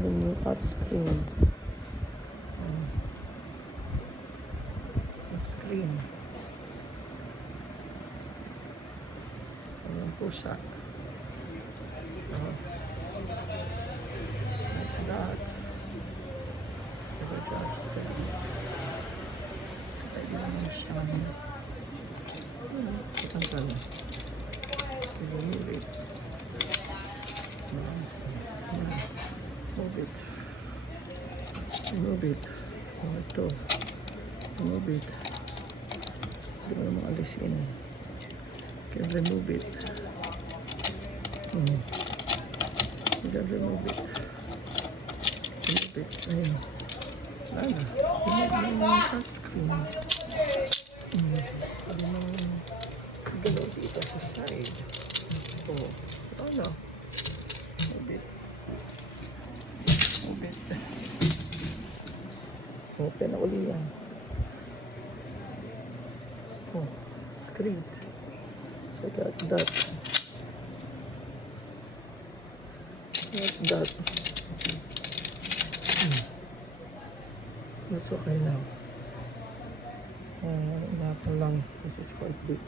having new touchscreen. Screen. Ayan po siya. Like that. Ayan siya. Itang pala. Move it. Move it. Move it. Ito. Move it. Hindi mo naman alisin. You can remove it. You can remove it. Remove it. Ayun. Wala. Remove yung touchscreen. Pwede mo galaw dito sa side. Wala. Move it. Move it. Open na uli yan. Screen. So that. That. That's okay now. Enough lang. This is quite big.